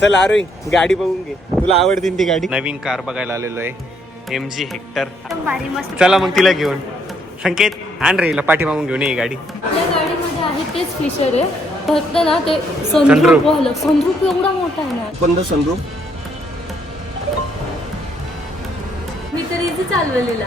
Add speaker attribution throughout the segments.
Speaker 1: चल अरे गाडी बघून घे. तुला आवडते ती गाडी. नवीन कार बघायला आलेलो आहे. एम जी हेक्टर चला मग तिला घेऊन. संकेत आण रे हिला पाठीमागून घेऊन ये ही गाडी.
Speaker 2: आपल्या गाडीमध्ये आहे तेच फीचर आहे. फक्त ना ते
Speaker 1: Sunroof.
Speaker 2: संद्रूप वालं. संद्रूप एवढा मोठा आहे ना.
Speaker 3: बंद
Speaker 2: मी तर इझी चालवलेला.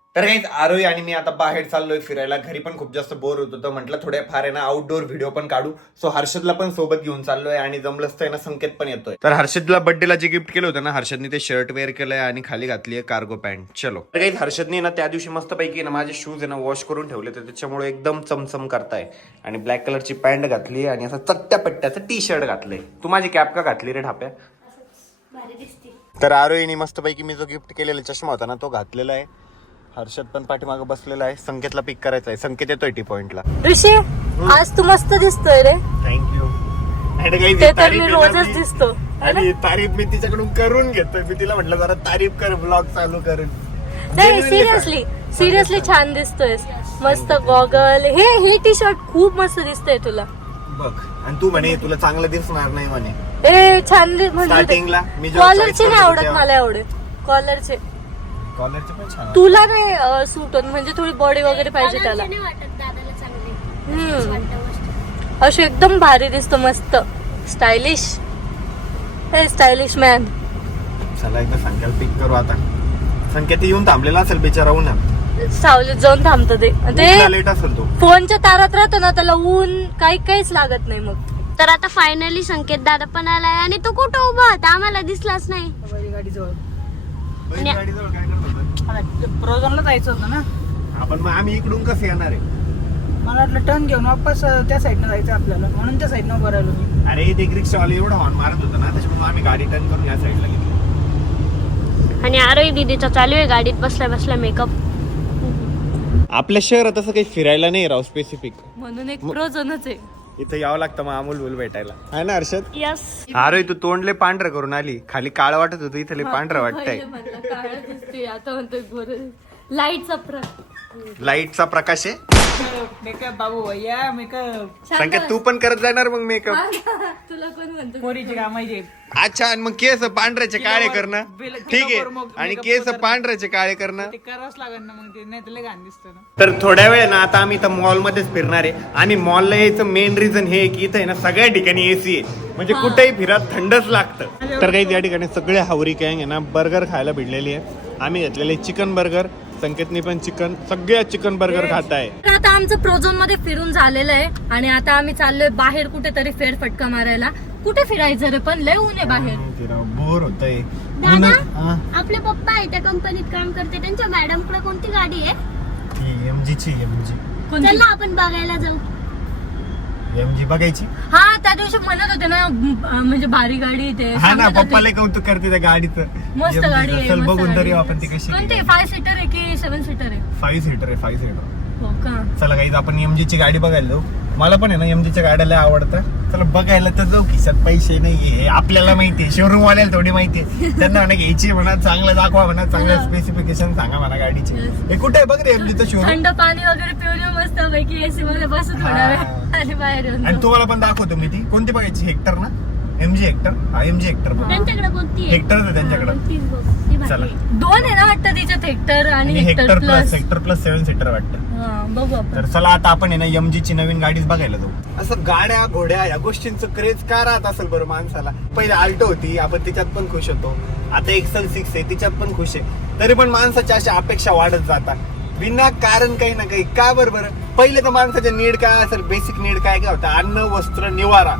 Speaker 1: तर काही आरोही आणि मी आता बाहेर चाललोय फिरायला. घरी पण खूप जास्त बोर होत होतं. म्हटलं थोड्या फार आहे ना आउटडोर व्हिडिओ पण काढू. सो हर्षदला पण सोबत घेऊन चाललोय आणि जमलंच तर आहे ना संकेत पण येतोय. तर हर्षदला बर्थडेला जे गिफ्ट केलं होतं ना हर्षदने ते शर्ट वेअर केलंय आणि खाली घातली आहे कार्गो पॅन्ट चलो. तर काही हर्षदने ना त्या दिवशी मस्त पैकी ना माझे शूज आहे ना वॉश करून ठेवले तर त्याच्यामुळे एकदम चमचम करताय. आणि ब्लॅक कलरची पॅन्ट घातली आणि असं चट्ट्या पट्ट्याचं टी शर्ट घातलंय. तू माझी कॅप का घातली रे ढाप्या?
Speaker 2: भारी दिसते.
Speaker 1: तर आरोहीने मस्तपैकी मी जो गिफ्ट केलेला चष्मा होता ना तो घातलेला आहे. हर्षद पण पाठीमागं बसलेला आहे. संकेतला पिक करायचा आहे. संकेत येतोय टी पॉइंटला
Speaker 2: ऋषी आज तू मस्त दिसतोय रे.
Speaker 1: थँक्यू
Speaker 2: ते तर मी रोजच दिसतो.
Speaker 1: आणि तारीफ मी तिच्याकडून करून घेतोय. मी तिला म्हटलं जरा तारीफ कर ब्लॉग चालू करून
Speaker 2: नाही सिरियसली सिरियसली छान दिसतोय. मस्त गॉगल हे हे टी शर्ट खूप मस्त दिसतंय तुला.
Speaker 1: बघ आणि तू म्हणे तुला चांगलं दिसणार नाही म्हणे.
Speaker 2: ए छान म्हणजे
Speaker 1: स्टार्टिंगला मी
Speaker 2: कॉलरचे नाही आवडत मला एवढे. कॉलरचे
Speaker 1: कॉलरचे पण छान
Speaker 2: तुला नाही सूट होत? म्हणजे थोडी बॉडी वगैरे पाहिजे त्याला.
Speaker 4: नाही वाटत दादाला चांगले.
Speaker 2: हम्म. अशी एकदम भारी दिसतो मस्त. स्टायलिश हे स्टायलिश मॅन
Speaker 1: चला एकदा संकेत पिक करू आता. संकेत येऊन थांबलेला असेल बिचारा उन्हात
Speaker 2: सावलीत जाऊन थांबतो ते. ते
Speaker 1: लेट असेल तो.
Speaker 2: फोनच्या तारात राहतो ना त्याला ऊन काही काहीच लागत नाही मग.
Speaker 4: तर आता फायनली संकेत दादा पण आलाय आणि तो कुठं उभा होता? आम्हाला दिसलाच नाही.
Speaker 1: बैलगाडीजवळ काय करत होता?
Speaker 5: प्रोझॉनला जायचं होतं ना.
Speaker 1: आपण मग आम्ही इकडून कसं येणार आहे?
Speaker 5: मला वाटलं टर्न घेऊन वापस अं, त्या साईडनं जायचं आपल्याला. म्हणून त्या साईडनं उभं राहिलो मी.
Speaker 1: अरे एक रिक्षावाला एवढा हॉर्न मारत होता ना त्याच्यामुळे आम्ही गाडी टर्न करून या साईडला गेलो.
Speaker 4: आणि आरोही दीदीचा चालू आहे गाडीत बसल्या बसल्या मेकअप
Speaker 1: आपल्या शहरात असं काही फिरायला नाही राव स्पेसिफिक
Speaker 2: म्हणून एक प्रोजनच आहे.
Speaker 1: इथं यावं लागतं मग अमोल बोल भेटायला. आहे ना हर्षद?
Speaker 4: यस
Speaker 1: अरे तू तोंडले पांढरं करून आली. खाली काळ वाटत होतं इथले पांढरं वाटतंय.
Speaker 2: पहिले म्हणलं काळं दिसतोय, आता म्हणतोय गोरं. लाईटचा प्रकाश
Speaker 1: लाईटचा प्रकाश आहे.
Speaker 5: मेकअप बाबू भैया मेकअप.
Speaker 1: संकेत तू पण करत जाणार मग मेकअप?
Speaker 2: तुला कोण म्हणतो?
Speaker 5: पोरीची
Speaker 1: अच्छा आणि मग केस पांढऱ्याचे काळे करणं?
Speaker 5: बिल-
Speaker 1: ठीक आहे.
Speaker 5: मग
Speaker 1: आणि
Speaker 5: makeup
Speaker 1: केस. पांढऱ्याचे काळे करणं?
Speaker 5: ते करावंच लागेल ना मग ते नाही तर लय घाण दिसतं ना.
Speaker 1: तर थोड्या वेळ ना आता आम्ही इथं मॉल मध्येच फिरणार आहे. आणि मॉलला यायचं मेन रिझन हे आहे की इथं आहे ना सगळ्या ठिकाणी एसी आहे. म्हणजे कुठेही फिरत थंडच लागतं. तर काही त्या ठिकाणी सगळे हावरी गँग आहे ना बर्गर खायला भिडलेली आहे. आम्ही घेतलेले चिकन बर्गर संकेतने पण चिकन सगळ्या चिकन बर्गर खात आहे
Speaker 2: तर आता आमचं प्रोझोनमध्ये फिरून झालेलं आहे आणि आता आम्ही चाललोय बाहेर कुठेतरी फेरफटका मारायला. कुठे फिरायचं रे पण? लय ऊन आहे बाहेर.
Speaker 1: बोर होतय.
Speaker 4: दादा आपले पप्पा आहे त्या कंपनीत काम करते. त्यांच्या मॅडमकडे कोणती गाडी आहे?
Speaker 1: एमजी?
Speaker 4: चल ना आपण बघायला जाऊ.
Speaker 1: एमजी बघायची?
Speaker 2: हा त्या दिवशी म्हणत होते ना म्हणजे भारी गाडी ते.
Speaker 1: हा ना
Speaker 2: सांगत होते.
Speaker 1: पप्पाला कौतुक करते त्या गाडीचं.
Speaker 2: मस्त
Speaker 1: MG चं.
Speaker 2: गाडी आहे
Speaker 1: चल
Speaker 2: मस्त
Speaker 1: बघून
Speaker 2: गाडी
Speaker 1: तरी
Speaker 2: आहे.
Speaker 1: आपण ती कशी
Speaker 2: कोणती? फाय सीटर आहे की सेवन सीटर आहे?
Speaker 1: फाईव्ह सीटर आहे फाईव्ह सीटर
Speaker 2: हो का?
Speaker 1: चला काही आपण एमजी ची गाडी बघायला जाऊ. मला पण आहे ना एमजी च्या गाड्या लय आवडतं. चला बघायला तर जाऊ खिशात पैसे नाहीये. आपल्याला माहितीये शोरूम वाल्याला थोडी माहितीये. त्यांना म्हणा घ्यायची म्हणा चांगलं दाखवा म्हणा चांगलं स्पेसिफिकेशन सांगा म्हणा गाडीचे. हे. कुठे आहे बघ रे एमजीचं शोरूम
Speaker 2: थंड पाणी वगैरे पिऊन मस्त पैकी एसी मध्ये बसू थोडा वेळ
Speaker 1: हा.
Speaker 2: आणि बाहेर येऊन
Speaker 1: आणि
Speaker 2: जाऊ.
Speaker 1: तुम्हाला पण दाखवतो मी ती. कोणती बघायची? हेक्टर ना? एमजी हेक्टर हा एमजी हेक्टर बघ.
Speaker 4: त्यांच्याकडे कोणती आहे?
Speaker 1: हेक्टरच आहे त्यांच्याकडे.
Speaker 4: तीच बघ ती भारी
Speaker 1: चला.
Speaker 4: आहे.
Speaker 2: दोन आहे ना वाटतं तिच्यात हेक्टर आणि
Speaker 1: आणि
Speaker 2: Hector
Speaker 1: Hector plus Hector plus seven seater वाटतं.
Speaker 2: हा, बघू आपण.
Speaker 1: तर चला आता आपण आहे ना एमजी ची नवीन गाडीच बघायला जाऊ. असं गाड्या घोड्या या गोष्टींचं क्रेज का राहत असेल बरं माणसाला? पहिले आल्टो होती आपण तिच्यात पण खुश होतो. आता एक्सल सिक्स आहे तिच्यात पण खुश आहे. तरी पण माणसाच्या अशा अपेक्षा वाढत जातात. बिना कारण काही ना काही. का बरं बरं? पहिले तर माणसाच्या नीड काय असेल? बेसिक नीड काय काय होतं? अन्न वस्त्र निवारा.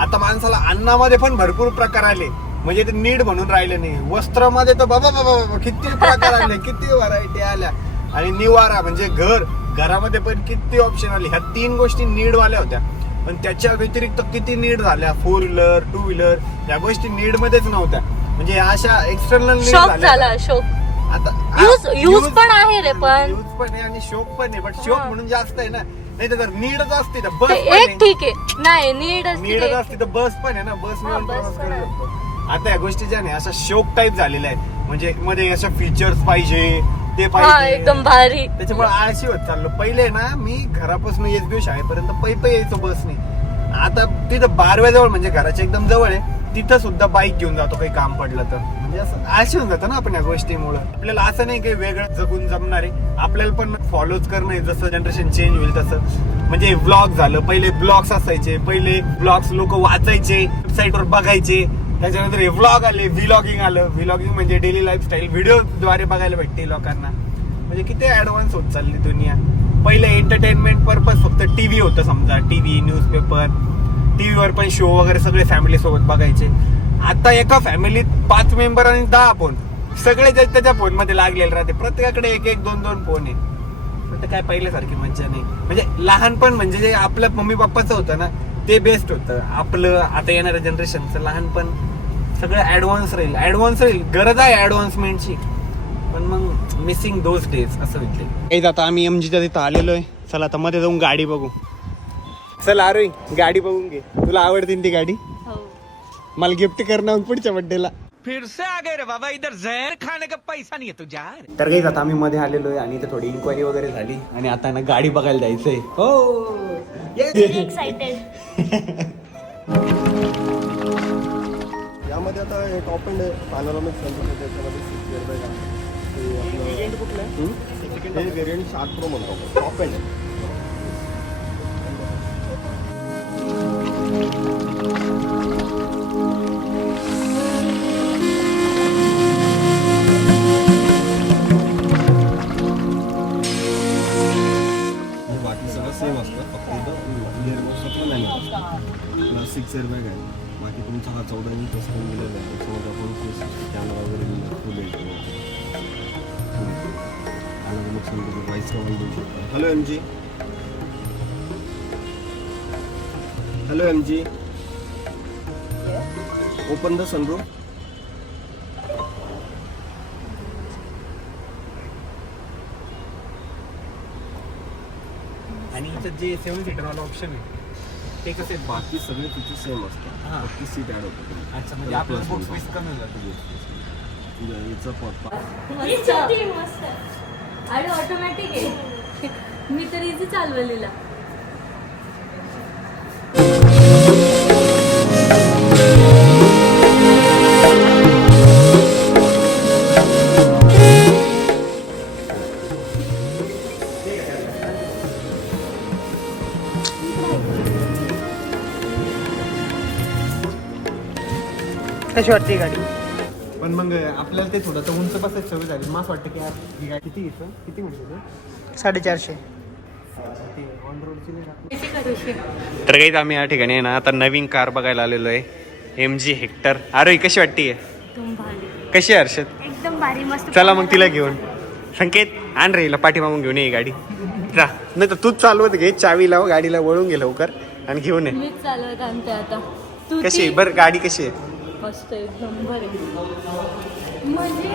Speaker 1: आता माणसाला अन्नामध्ये पण भरपूर प्रकार आले. म्हणजे ते नीड म्हणून राहिले नाही. वस्त्रामध्ये तर बाबा बाबा बाबा किती प्रकार आले किती व्हरायटी आल्या. आणि निवारा म्हणजे घर. घरामध्ये पण किती ऑप्शन आले. ह्या तीन गोष्टी नीड वाल्या होत्या. पण त्याच्या व्यतिरिक्त किती नीड झाल्या? फोर व्हीलर टू व्हीलर या गोष्टी नीड मध्येच नव्हत्या. म्हणजे अशा एक्सटर्नल नीड
Speaker 2: शॉक झाला शोक.
Speaker 1: आता
Speaker 2: use पण आहे रे पण.
Speaker 1: यूज पण आहे आणि शोक पण आहे. बट शोक. म्हणून जास्त आहे ना. नाही तर जर नीडच असते तर बस पण
Speaker 2: एक
Speaker 1: आहे.
Speaker 2: ठीक आहे. नाही नीड
Speaker 1: नीडच
Speaker 2: असते
Speaker 1: असते तर बस पण आहे ना. बस
Speaker 2: हा, बस पण आहे.
Speaker 1: आता या गोष्टी ज्या नाही अशा शोक टाईप झालेल्या आहेत. म्हणजे मध्ये अशा फीचर्स पाहिजे ते
Speaker 2: हा
Speaker 1: पाहिजे.
Speaker 2: एकदम भारी.
Speaker 1: त्याच्यामुळे आळशी होत चाललो. पहिले ना मी घरापासून एस बी शाळेपर्यंत पै पै यायचो बसने. आता तिथं बारव्या जवळ म्हणजे घराच्या एकदम जवळ आहे. तिथं सुद्धा बाईक घेऊन जातो काही काम पडलं तर. म्हणजे असं आळशी होऊन जातं ना आपण या गोष्टीमुळे. आपल्याला असं नाही काही वेगळं जगून जमणार आहे. आपल्याला पण फॉलोच करणं आहे जसं जनरेशन चेंज होईल तसं. म्हणजे ब्लॉग झालं पहिले ब्लॉग्स असायचे पहिले ब्लॉग्स लोक वाचायचे वेबसाईटवर बघायचे. त्याच्यानंतर हे व्लॉग आले व्हिलॉगिंग आलं. व्हिलॉगिंग म्हणजे डेली लाईफस्टाईल व्हिडिओद्वारे बघायला भेटते लोकांना. म्हणजे किती ॲडव्हान्स होत चालली दुनिया. पहिले एंटरटेनमेंट पर्पज फक्त टी व्ही होतं समजा. टी व्ही न्यूजपेपर टी व्हीवर पण शो वगैरे सगळे फॅमिलीसोबत बघायचे. आता एका फॅमिलीत पाच मेंबर आणि दहा फोन सगळे त्याच्या फोनमध्ये लागलेले राहते. प्रत्येकाकडे एक एक दोन दोन फोन आहे पण काय पहिल्यासारखी मज्जा नाही. म्हणजे लहानपण म्हणजे जे आपल्या मम्मी पप्पाचं होतं ना ते बेस्ट होतं. आपलं आता येणाऱ्या जनरेशनचं लहानपण सगळं ॲडव्हान्स राहील. ॲडव्हान्स राहील. गरज आहे ॲडव्हान्समेंटची पण मग मिसिंग दोज डेज असं होईल आता आम्ही एम जीच्या तिथं आलेलो आहे चला आता मध्ये जाऊन गाडी बघू. चल आरोही गाडी बघून घे. तुला आवडते ती गाडी?
Speaker 2: हो.
Speaker 1: मला गिफ्ट करणार पुढच्या बर्थडेला
Speaker 3: फिर से आ गए रे बाबा इधर जहर खाने का पैसा नहीं है तुझा
Speaker 1: तर काही आता आम्ही मध्ये आलेलो आहे आणि इथे थोडी इन्क्वायरी वगैरे झाली. आणि आता ना गाडी बघायला जायचंय. हो.
Speaker 4: एक्साइटेड
Speaker 6: यामध्ये आता हे टॉप एंड पॅनोरामिक सेन्सर आहे त्याच्यामध्ये सिक्स इयर बॅग आहे. ते आपलं कुठलं? आहे हे व्हेरियंट सात प्रो म्हणतो टॉप एंड सेम असतं फक्त इथं इयर बॉक्सचं नाही प्लस सिक्स इयर बॅग आहे. बाकी तुमचा हा चौदा इंच असं दिलेला आहे. त्याच्यामध्ये आपण कॅमेरा वगैरे दिला फुल एच अलग अलग समजा प्राईस कमाल देऊ शकता hello M G hello M G open the sunroof
Speaker 1: जे सेवन सीटर वाला ऑप्शन आहे ते कसं आहे?
Speaker 6: बाकी सगळे तिथे सेम असतात.
Speaker 1: हां.
Speaker 6: फक्त सीट ॲड होतं
Speaker 1: अच्छा म्हणजे आपलं बुक स्पेस कमी होतं
Speaker 6: याचा पॉट
Speaker 2: मस्त. आणि ऑटोमॅटिक आहे. मी तर इझी चालवलेला.
Speaker 5: कशी वाटते ही गाडी.
Speaker 1: पण मग आपल्याला ते थोडं तर उंच बसायची सवय झाली. मला असं वाटतं की यार ही गाडी किती घेतो किती म्हणजे
Speaker 5: साडेचारशे.
Speaker 1: ऑन रोडची तर काही आम्ही या ठिकाणी आहे ना आता नवीन कार बघायला आलेलो आहे. एम जी हेक्टर अरे कशी वाटते कशी आहे हर्षद?
Speaker 4: एकदम भारी मस्त
Speaker 1: चला मग तिला घेऊन. संकेत आण रे हिला पाठीमागून घेऊन ये ही गाडी. जा. नाही तर तूच चालवत घे चावी लाव गाडीला वळून घे लवकर आणि घेऊन ये.
Speaker 2: मीच चालवत आणते आता. तू
Speaker 1: कशी आहे? बरं गाडी कशी आहे?
Speaker 2: मस्त एकदम भारी. म्हणजे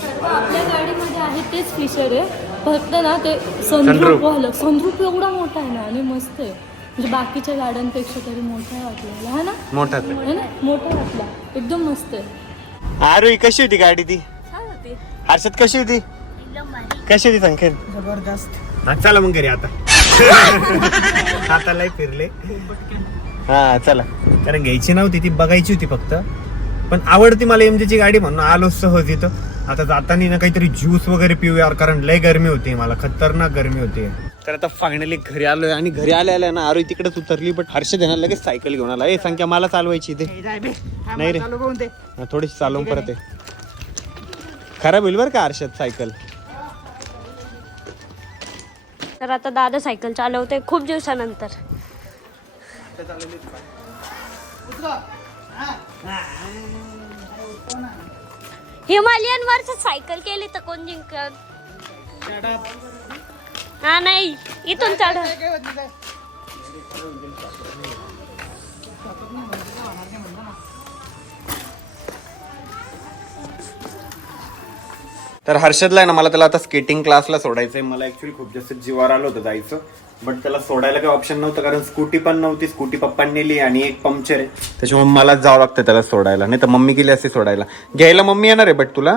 Speaker 2: सर्व आपल्या गाडीमध्ये आहे तेच फीचर आहे. फक्त ना ते. संद्रूप वालं. संद्रूप एवढा मोठा आहे ना आणि मस्त आहे. म्हणजे बाकीच्या गाड्यांपेक्षा तरी मोठा आहे वाटला हा ना?
Speaker 1: मोठाच
Speaker 2: है ना? मोठा वाटला एकदम मस्त आहे.
Speaker 1: आरोही कशी होती गाडी ती?
Speaker 2: छान होती.
Speaker 1: हर्षद कशी होती?
Speaker 4: एकदम भारी.
Speaker 1: कशी होती संकेत?
Speaker 5: जबरदस्त.
Speaker 1: चला मग घरी आता. हातालाही फिरले. हा चला. कारण घ्यायची नव्हती ती बघायची होती फक्त. पण आवडती मला एमजी ची गाडी म्हणून आलो सहज इथं. आता जाताना ना काहीतरी ज्यूस वगैरे पिऊया कारण लय गरमी होती मला खतरनाक गरमी होती. तर आता फायनली घरी आलोय आणि घरी आल्या आल्या ना आरोही तिकडेच उतरली बट हर्षद आहे ना लगेच सायकल घेऊन आला. ए संख्या मला चालवायची इथे. नाही रे.
Speaker 5: ते
Speaker 1: हा, थोडीशी चालवून परत आहे खराब होईल बरं का हर्षद सायकल
Speaker 4: तर आता दादा सायकल चालवते खूप दिवसानंतर. हिमालयन वर सायकल केली तर कोण जिंकत हा नाही. इथून चढ.
Speaker 1: तर हर्षदला आहे ना मला त्याला आता स्केटिंग क्लासला सोडायचंय. मला ऍक्च्युली खूप जास्त जीवावर आलं होतं जायचं. बट त्याला सोडायला काही ऑप्शन नव्हतं कारण स्कूटी पण नव्हती. स्कूटी पप्पांनी नेली आणि एक पंक्चर आहे. त्याच्यामुळे मलाच जावं लागतं त्याला सोडायला. नाही तर मम्मी गेली असते सोडायला. घ्यायला मम्मी येणार आहे बट तुला?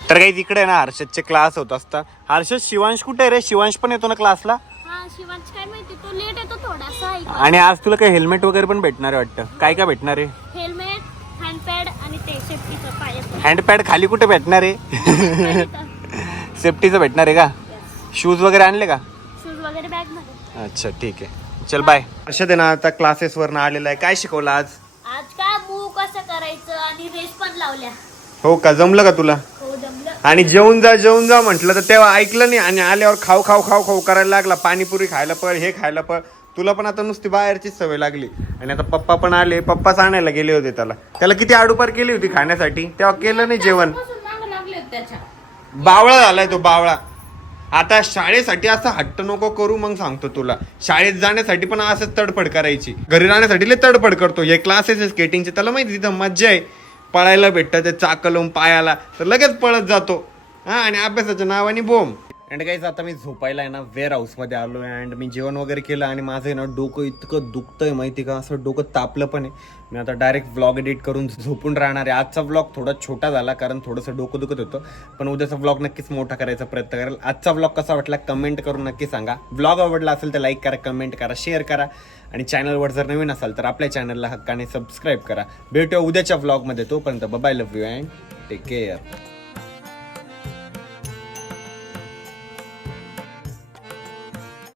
Speaker 1: तर काही तिकडे ना हर्षदचे क्लास होत असता हर्षद शिवांश कुठे आहे रे? शिवांश पण येतो ना क्लासला
Speaker 4: हा शिवांश काय माहिती? तो लेट येतो थोडासा.
Speaker 1: आणि आज तुला काही हेल्मेट वगैरे पण भेटणार आहे वाटतं. काय काय भेटणार आहे
Speaker 4: हेल्मेट हँडपॅड आणि ते सेफ्टीचं पायाचं
Speaker 1: हँडपॅड खाली कुठे भेटणार आहे? सेफ्टीचं भेटणार आहे का? शूज वगैरे आणले का?
Speaker 4: शूज वगैरे बॅगमध्ये.
Speaker 1: अच्छा ठीक आहे. चल बाय हर्षद आहे ना आता क्लासेस वर आलेला आहे. काय शिकवलं आज?
Speaker 4: आज का मूव कसं करायचं आणि रेस पण लावल्या.
Speaker 1: हो का? जमलं का तुला?
Speaker 4: हो जमलं.
Speaker 1: आणि जेवून जा जेवून जा म्हटलं तर तेव्हा ऐकलं नाही आणि आल्यावर खाऊ खाऊ खाऊ खाऊ करायला लागला. पाणीपुरी खायला पळ हे खायला पळ. तुला पण आता नुसती बाहेरचीच सवय लागली. आणि आता पप्पा पण आले पप्पाच आणायला गेले होते त्याला. त्याला किती आडूपार केली होती खाण्यासाठी? तेव्हा केलं नाही जेवण. बावळा झालाय तो बावळा. आता शाळेसाठी असं हट्ट नको करू मग सांगतो तुला. शाळेत जाण्यासाठी पण असंच तडफड करायची. घरी राहण्यासाठी लय तडफड करतो. हे क्लासेस आहे स्केटिंगचे त्याला माहिती तिथं मज्जा आहे. पळायला भेटतं ते चाकं लावून पायाला. तर लगेच पळत जातो. हा आणि अभ्यासाच्या नावाने बोम अँड काहीच आता मी झोपायला आहे ना वेअर हाऊसमध्ये आलो आहे अँड मी जेवण वगैरे केलं आणि माझं आहे ना डोकं इतकं दुखतं आहे माहिती का? असं डोकं तापलं पण आहे. मी आता डायरेक्ट व्लॉग एडिट करून झोपून राहणार आहे. आजचा व्लॉग थोडा छोटा झाला कारण थोडंसं डोकं दुखत होतं. पण उद्याचा व्लॉग नक्कीच मोठा करायचा प्रयत्न करेल. आजचा व्लॉग कसा वाटला कमेंट करून नक्की सांगा. व्लॉग आवडला असेल तर लाईक करा कमेंट करा शेअर करा. आणि चॅनलवर जर नवीन असाल तर आपल्या चॅनलला हक्काने सबस्क्राईब करा. भेटूया उद्याच्या व्लॉगमध्ये तोपर्यंत bye love you and take care